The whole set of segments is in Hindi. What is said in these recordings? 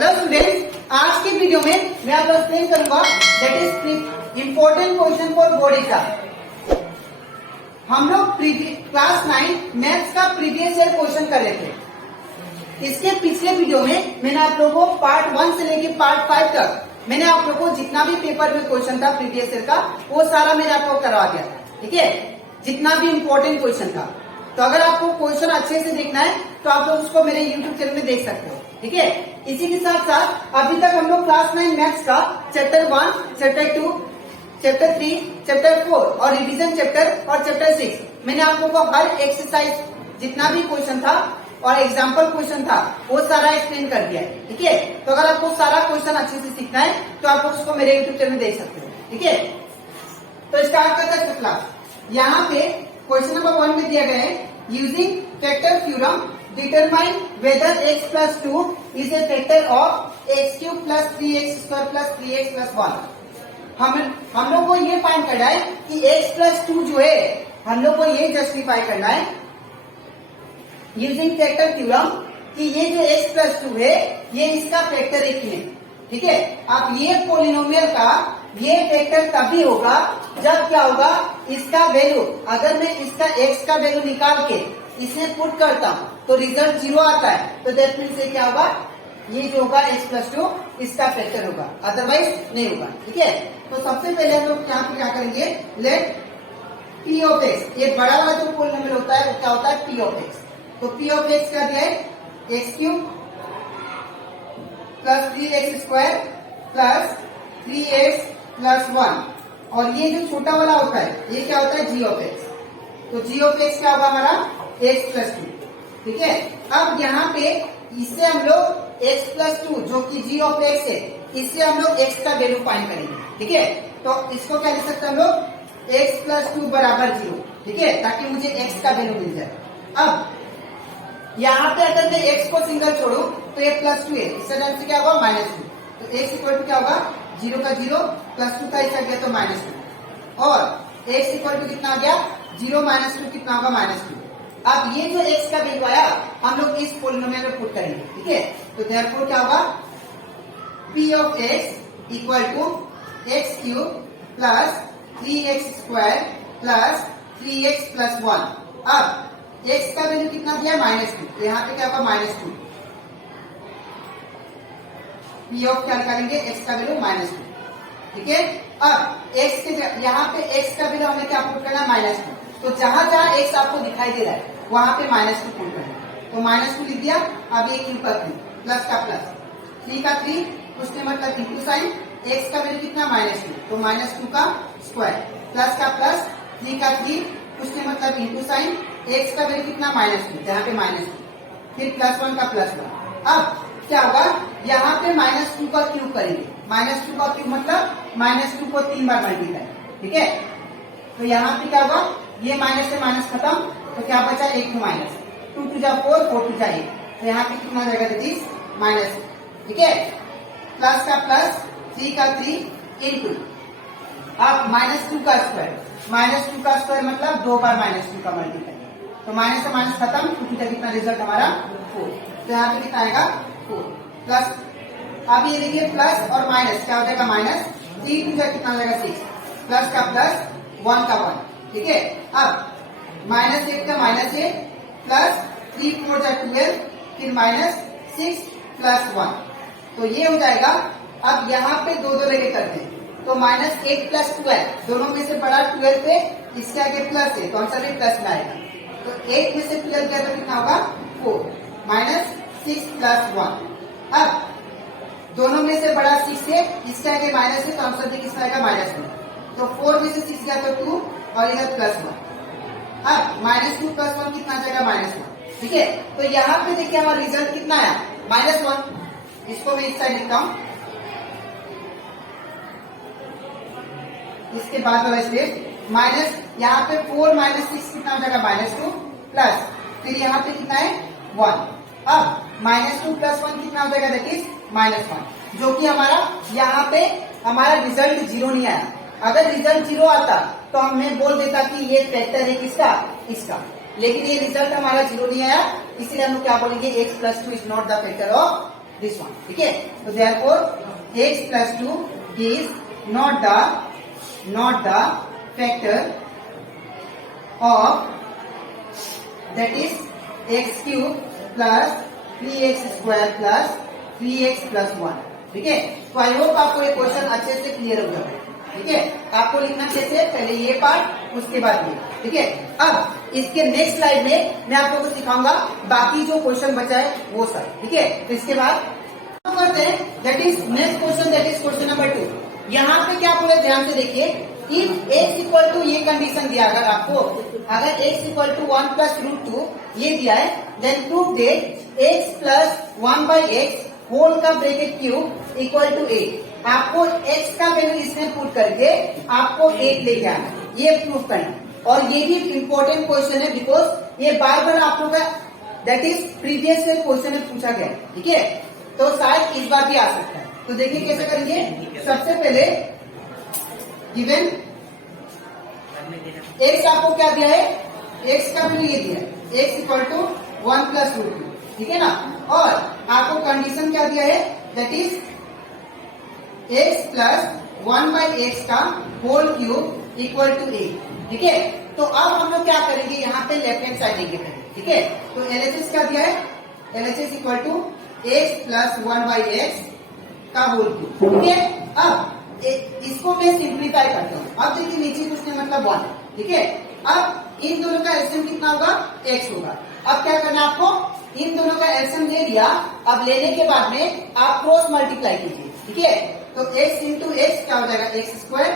हेलो स्टूडेंट्स, आज की वीडियो में मैं आपको एक्सप्लेन करूंगा that is important question for board exam. हम लोग क्लास 9 मैथ्स का प्रीवियस ईयर क्वेश्चन कर रहे थे। इसके पिछले वीडियो में मैंने आप लोगों को पार्ट 1 से लेकर पार्ट 5 तक मैंने आप लोगों को जितना भी पेपर में क्वेश्चन था प्रीवियस ईयर का वो सारा मैंने आपको करवा दिया था। ठीक है, जितना भी इम्पोर्टेंट क्वेश्चन था। तो अगर आपको क्वेश्चन अच्छे से देखना है तो आप लोग उसको मेरे यूट्यूब चैनल में देख सकते हो। ठीक है, इसी के साथ साथ अभी तक हम लोग क्लास 9 मैथ्स का चैप्टर 1, चैप्टर 2, चैप्टर 3, चैप्टर 4 और रिवीजन चैप्टर और चैप्टर 6 मैंने आप लोगों को हर एक्सरसाइज जितना भी क्वेश्चन था और एग्जाम्पल क्वेश्चन था वो सारा एक्सप्लेन कर दिया है। ठीक है, तो अगर आपको सारा क्वेश्चन अच्छे से सीखना है तो आप लोग उसको मेरे यूट्यूब चैनल में देख सकते हो। ठीक है, तो स्टार्ट करते हैं क्लास। यहाँ पे क्वेश्चन नंबर 1 में दिया गया है using factor theorem determine whether x plus 2 is a factor of x cube plus 3x square plus 3x plus 1। हम लोग को ये फाइंड करना है कि x plus 2 जो है हम लोग को ये जस्टिफाई करना है यूजिंग फैक्टर थ्योरम कि ये जो x plus 2 है ये इसका फैक्टर है कि नहीं। ठीक है, अब ये पोलिनोमियल का ये फैक्टर तभी होगा जब क्या होगा इसका वैल्यू, अगर मैं इसका x का वैल्यू निकाल के इसमें पुट करता हूं तो रिजल्ट 0 आता है, तो दैट मीन्स से क्या होगा ये जो होगा x plus 2 इसका फैक्टर होगा, अदरवाइज नहीं होगा। ठीक है, तो सबसे पहले हम लोग यहाँ पे क्या करेंगे, लेट p ऑफ x, ये बड़ा वाला जो पोलिनोमियल होता है वो क्या होता है p ऑफ x। तो p ऑफ x क्या दिया है x cube plus 3x square plus 3x plus 1 और ये जो छोटा वाला होता है ये क्या होता है g ऑफ x। तो g ऑफ x क्या होगा हमारा x plus 2। ठीक है, अब यहाँ पे इससे हम लोग x plus 2 जो कि g ऑफ x है इससे हम लोग x का वैल्यू फाइंड करेंगे। ठीक है, तो इसको क्या लिख सकते हैं हम लोग x plus 2 बराबर 0। ठीक है, ताकि मुझे x का वैल्यू मिल जाए। अब यहाँ पे अगर मैं x को सिंगल छोड़ू तो ये प्लस 2 है, इससे टाइम से क्या होगा -2। तो x इक्वल टू क्या होगा 0 का 0 प्लस 2 का इसका गया तो -2 और x इक्वल टू कितना आ गया 0 -2 कितना होगा -2। अब ये जो x का वैल्यू आया हम लोग इस पोलिनोमियल में पुट करेंगे। ठीक है, तो देयरफॉर क्या होगा p of x equal to x cube plus 3x square plus 3x plus 1। अब x का वैल्यू कितना दिया -2, तो यहाँ पे क्या होगा -2। p ऑफ क्या निकालेंगे x का वैल्यू -2। ठीक है, अब x के यहाँ पे x का वैल्यू हमें क्या पुट करना है -2। तो जहां जहां x आपको दिखाई दे रहा है वहां पे -2 पुट करना है। तो -2 लिख दिया। अब ये क्यूब का क्यूब प्लस का प्लस 3 का 3 उसके मतलब इंटू साइन x का वैल्यू कितना -2 तो -2 का स्क्वायर प्लस का प्लस 3 का 3 उसके मतलब इंटू साइन x का वैल्यू कितना -2 जहाँ पे -2 फिर प्लस 1 का प्लस 1। अब क्या होगा यहाँ पे -2 का क्यूब करेंगे। -2 का क्यूब मतलब -2 को 3 बार मल्टीप्लाई। ठीक है, तो यहाँ पे क्या होगा ये माइनस से माइनस खत्म तो क्या बचा 1 टू माइनस 2 टू जा 4 4 टू जा 8। तो यहाँ पे कितना जाएगा दीजिए माइनस। ठीक है, प्लस का प्लस 3 का 3 इंटू अब -2 का स्क्वायर मतलब 2 बार -2 का मल्टीप्लाई। तो माइनस से माइनस खत्म 2 टू जा कितना रिजल्ट हमारा 4। तो यहाँ पे कितना आएगा 4 प्लस अब ये देखिए प्लस और माइनस क्या हो जाएगा -3 टू जा कितना जाएगा 6 प्लस का प्लस 1 का 1। ठीक है, अब -1 का -1 प्लस 3 4 जा 12 फिर -6 प्लस 1 तो ये हो जाएगा। अब यहाँ पे 2 2 लेके करते हैं तो -8 प्लस 12 दोनों में से बड़ा 12 पे इसके आगे प्लस है तो आंसर भी प्लस में आएगा। तो 8 में से 12 गया तो कितना होगा 4 -6 प्लस 1। अब दोनों में से बड़ा 6 है इसके आगे माइनस है तो आंसर भी कितना आएगा -1। तो 4 में से 6 गया तो 2 और इधर प्लस 1। अब -2 प्लस 1 कितना आ जाएगा -1। ठीक है, तो यहाँ पे देखिए हमारा रिजल्ट कितना आया -1। इसको मैं इस साइड लिखता हूं, इसके बाद वाला स्टेप माइनस यहाँ पे 4 -6 कितना हो जाएगा -2 प्लस फिर यहाँ पे कितना है 1। अब -2 प्लस 1 कितना हो जाएगा दैट इज -1 जो कि हमारा यहाँ पे हमारा रिजल्ट 0 नहीं आया। अगर रिजल्ट 0 आता तो हमें बोल देता कि ये फैक्टर है किसका इसका, लेकिन ये रिजल्ट हमारा 0 नहीं आया इसलिए हम लोग क्या बोलेंगे x plus 2 is not the factor of this one, ठीक है। तो therefore x plus 2 is not the factor of that is x cube plus 3x square plus 3x plus 1, ठीक है। तो आई होप आपको ये क्वेश्चन अच्छे से क्लियर हो गया, ठीक है। आपको लिखना कैसे, पहले ये पार्ट उसके बाद ये, ठीक है। अब इसके नेक्स्ट स्लाइड में मैं आप लोगों को सिखाऊंगा बाकी जो क्वेश्चन बचा है वो सब, ठीक है। तो इसके बाद करते हैं that is next question, that is question number 2। यहाँ पे क्या बोले, ध्यान से देखिए, इफ x इक्वल टू, ये कंडीशन दिया अगर आपको, अगर x equal to 1 plus root 2 ये दिया है, then prove that x plus 1 by X whole का ब्रैकेट क्यूब इक्वल टू 8। आपको x का वैल्यू इसमें पुट करके आपको 8 लेके आना, ये प्रूव करना। और ये भी इम्पोर्टेंट क्वेश्चन है बिकॉज ये बार बार आप लोग का दैट इज प्रीवियस क्वेश्चन में पूछा गया, ठीक है। तो शायद इस बार भी आ सकता है। तो देखिए कैसे करेंगे। सबसे पहले गिवन x आपको क्या दिया है, x का वैल्यू ये दिया है, x equal to 1 plus root 2, ठीक है ना। और आपको कंडीशन क्या दिया है, that is x plus 1 by X का होल क्यूब इक्वल टू 8, ठीक है। तो अब हम लोग क्या करेंगे, यहाँ पे लेफ्ट हैंड साइड लेंगे पहले, ठीक है। तो LHS क्या दिया है, LHS equal to x plus 1 by X का होल क्यूब, ठीक है। अब इसको मैं सिंप्लीफाई करता हूँ। अब देखिए नीचे कुछ नहीं मतलब 1, ठीक है। अब इन दोनों का एलसीएम कितना होगा, x होगा। अब क्या करना आपको, इन दोनों का एलसीएम ले लिया, अब लेने के बाद में आप क्रॉस मल्टीप्लाई कीजिए, ठीक है। तो x इंटू एक्स क्या हो जाएगा, एक्स स्क्वायर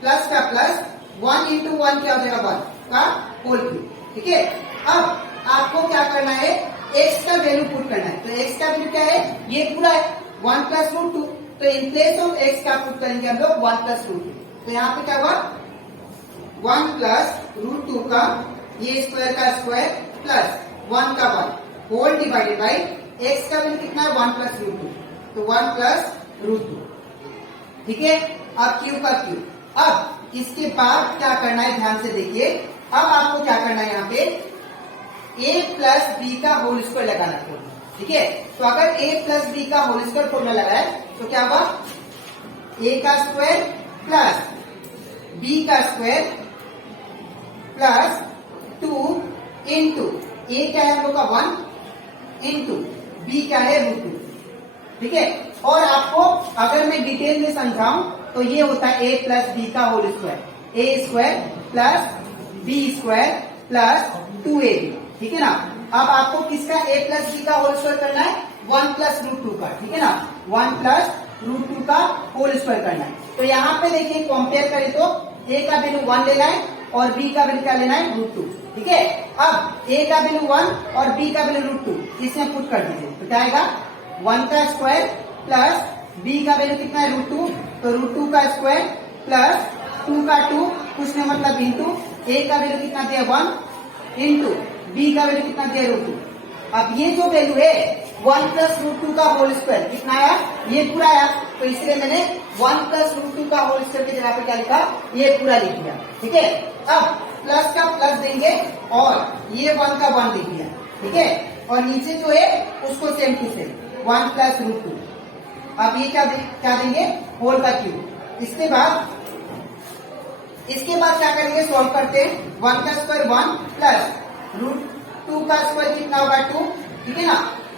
प्लस का प्लस 1 इंटू 1 क्या हो जाएगा, 1 का होल क्यूब, ठीक है। अब आपको क्या करना है, x का वैल्यू पुट करना है। तो x का वैल्यू क्या है, ये पूरा है 1 प्लस रूट 2। तो इन प्लेस ऑफ x का पुट करेंगे हम लोग 1 प्लस रूट 2। तो यहाँ पे क्या हुआ, 1 प्लस रूट 2 का ये स्क्वायर का स्क्वायर प्लस 1 का 1 होल डिवाइडेड बाई x का वैल्यू कितना है, 1 प्लस रूट 2। तो 1 प्लस रूट 2, ठीक है। अब क्यूब का क्यूब। अब इसके बाद क्या करना है, ध्यान से देखिए। अब आपको क्या करना है, यहाँ पे a प्लस बी का होल स्क्वायर लगाना है, ठीक है। तो अगर a प्लस बी का होल स्क्वायर फॉर्मूला लगाए तो क्या हुआ, a का स्क्वायर प्लस b का स्क्वायर प्लस 2 इंटू a क्या है हम लोग का 1 इंटू b क्या है रूट 2, ठीक है। और आपको अगर मैं डिटेल में समझाऊं तो ये होता है a प्लस बी का whole square, a square plus b square plus 2ab, ठीक है ना। अब आपको किसका a प्लस बी का होल स्क्वायर करना है, 1 प्लस रूट 2 का, ठीक है ना। 1 प्लस रूट 2 का होल स्क्वायर करना है। तो यहाँ पे देखिए कंपेयर करें तो a का वैल्यू 1 लेना है और b का वैल्यू क्या लेना है, रूट 2, ठीक है। अब a का वैल्यू 1 और b का वैल्यू रूट 2 इसमें पुट कर दीजिए। तो क्या आएगा, 1 का स्क्वायर प्लस b का वैल्यू कितना है, रूट 2। तो रूट 2 का स्क्वायर प्लस 2 का 2 कुछ नहीं मतलब इंटू a का वैल्यू कितना दिया, 1 इंटू b का वैल्यू कितना दिया, रूट 2। अब ये जो वैल्यू है 1 प्लस रूट 2 का होल स्क्वायर कितना आया, ये पूरा आया। तो इसलिए मैंने 1 प्लस रूट 2 का होल स्क्वायर की जगह पे क्या लिखा, ये पूरा लिख दिया, ठीक है। अब प्लस का प्लस देंगे और ये 1 का 1 लिख दिया, ठीक है। और नीचे जो है उसको same to same 1 plus root 2। अब ये क्या देंगे, होल का क्यूब। इसके बाद क्या करेंगे, सॉल्व करते हैं। 1 का स्क्वायर 1 प्लस रूट 2 का स्क्वायर कितना होगा, 2, ठीक है ना।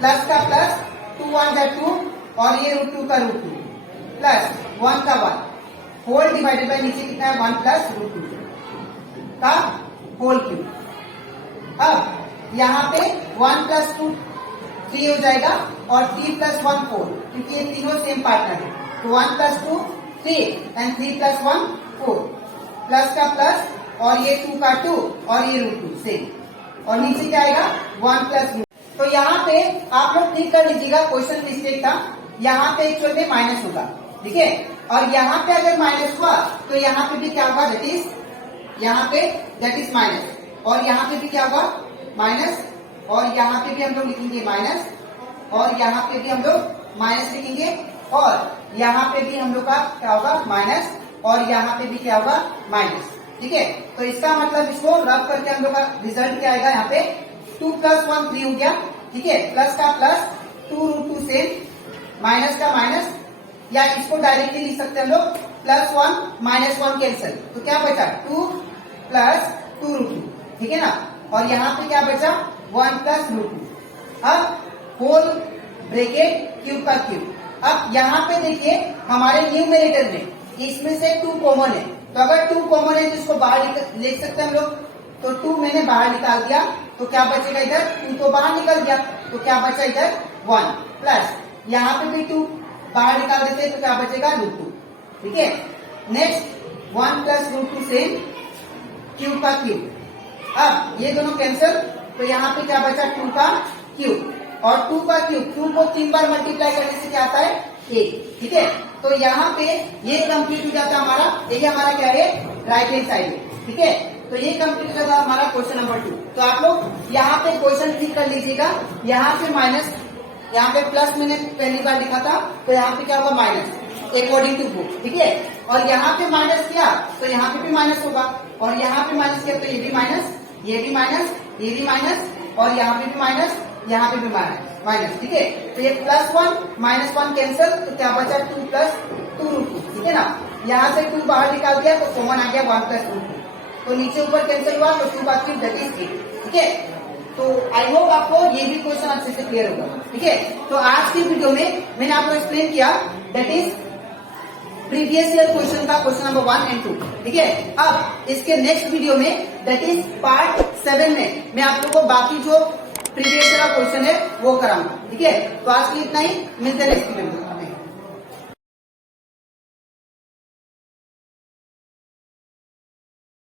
प्लस का प्लस 2 1 जा 2 और ये रूट 2 का रूट 2 प्लस 1 का 1 होल डिवाइडेड बाय नीचे कितना है, 1 प्लस रूट 2 का होल क्यूब। अब यहाँ पे 1 प्लस 2 3 हो जाएगा और 3 प्लस 1 4, क्योंकि ये तीनों सेम पार्टनर है। तो 1 प्लस 2 3 एंड 3 प्लस 1 4 प्लस का प्लस और ये 2 का 2 और ये रूट 2 सेम और नीचे क्या आएगा, 1 प्लस रूट। तो यहाँ पे आप लोग क्लिक कर लीजिएगा, क्वेश्चन मिस्टेक था। यहाँ पे एक्चुअल में माइनस होगा, ठीक है। और यहाँ पे अगर माइनस हुआ तो यहाँ पे भी क्या होगा, दैट इज यहाँ पे दैट इज माइनस। और यहाँ पे भी क्या होगा, माइनस। और यहाँ पे भी हम लोग लिखेंगे माइनस और यहाँ पे भी हम लोग माइनस लिखेंगे और यहाँ पे भी हम लोग का क्या होगा, माइनस और यहाँ पे भी क्या होगा, माइनस, ठीक है। तो इसका मतलब इसको रब करके हम लोग का रिजल्ट क्या आएगा, यहाँ पे 2 प्लस 1 3 हो गया, ठीक है। प्लस का प्लस 2 रूट 2 से माइनस का माइनस, या इसको डायरेक्टली लिख सकते हैं हम लोग +1 -1 कैंसिल, तो क्या बचा 2 + 2√2, ठीक है ना। और यहाँ पे क्या बचा 1 + √2। अब होल ब्रैकेट क्यूब का क्यूब। अब यहाँ पे देखिए हमारे न्यूमरेटर में इसमें से 2 कॉमन है, तो अगर 2 कॉमन है तो इसको बाहर लिख सकते हैं हम लोग। तो 2 मैंने बाहर निकाल दिया, तो क्या बचेगा इधर 2 तो बाहर निकल गया, तो क्या बचा इधर 1 प्लस यहाँ पे भी 2 बाहर निकाल देते हैं, तो क्या बचेगा √2, ठीक है। नेक्स्ट 1 + √2 सेम क्यूब का क्यूब। अब ये दोनों कैंसिल, तो यहाँ पे क्या बचा 2 का क्यूब, और 2 का क्यूब 2 को 3 बार मल्टीप्लाई करने से क्या आता है 8, ठीक है। तो यहाँ पे ये कंप्लीट हो जाता है हमारा, ये हमारा क्या है राइट हैंड साइड है, ठीक है। तो ये कंप्लीट हो जाता है हमारा क्वेश्चन नंबर 2। तो आप लोग यहाँ पे क्वेश्चन ठीक कर लीजिएगा, यहाँ पे माइनस, यहाँ पे प्लस मैंने पहली बार लिखा था, तो यहाँ पे क्या होगा माइनस अकॉर्डिंग टू बुक, ठीक है। और यहाँ पे माइनस किया तो यहाँ पे भी माइनस होगा, और यहाँ पे माइनस किया तो ये भी माइनस, ये भी माइनस, ये भी माइनस, और यहाँ पे भी माइनस, यहाँ पे भी माइनस, ठीक है। तो ये +1 -1 कैंसिल, तो क्या बचा 2 + 2√2, ठीक है ना। यहाँ से 2 बाहर निकाल दिया तो कॉमन आ गया 1 + √2, तो नीचे ऊपर कैंसिल हुआ तो 2 का क्यूब दैट इज 8, ठीक है। तो आई होप आपको ये भी क्वेश्चन अच्छे से क्लियर होगा, ठीक है। तो आज की वीडियो में मैंने आपको एक्सप्लेन किया that is previous year question का क्वेश्चन नंबर 1 और 2, ठीक है। अब इसके नेक्स्ट वीडियो में दैट इज पार्ट 7 में मैं आप लोगों को बाकी जो प्रीवियस ईयर का क्वेश्चन है वो कराऊंगा, ठीक है। तो आज के लिए इतना ही, मिलते हैं नेक्स्ट वीडियो में।